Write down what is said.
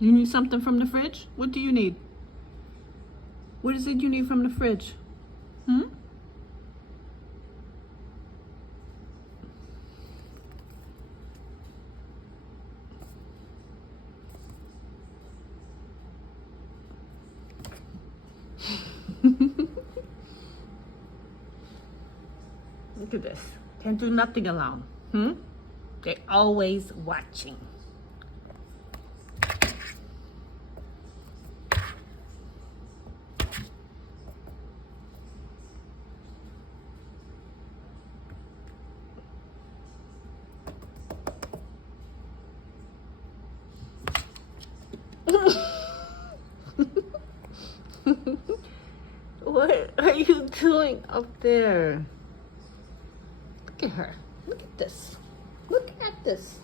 You need something from the fridge? What do you need? What is it you need from the fridge? Hmm? Look at this. Can't do nothing alone. Hmm? They're always watching. What are you doing up there? Look at her. Look at this. Look at this.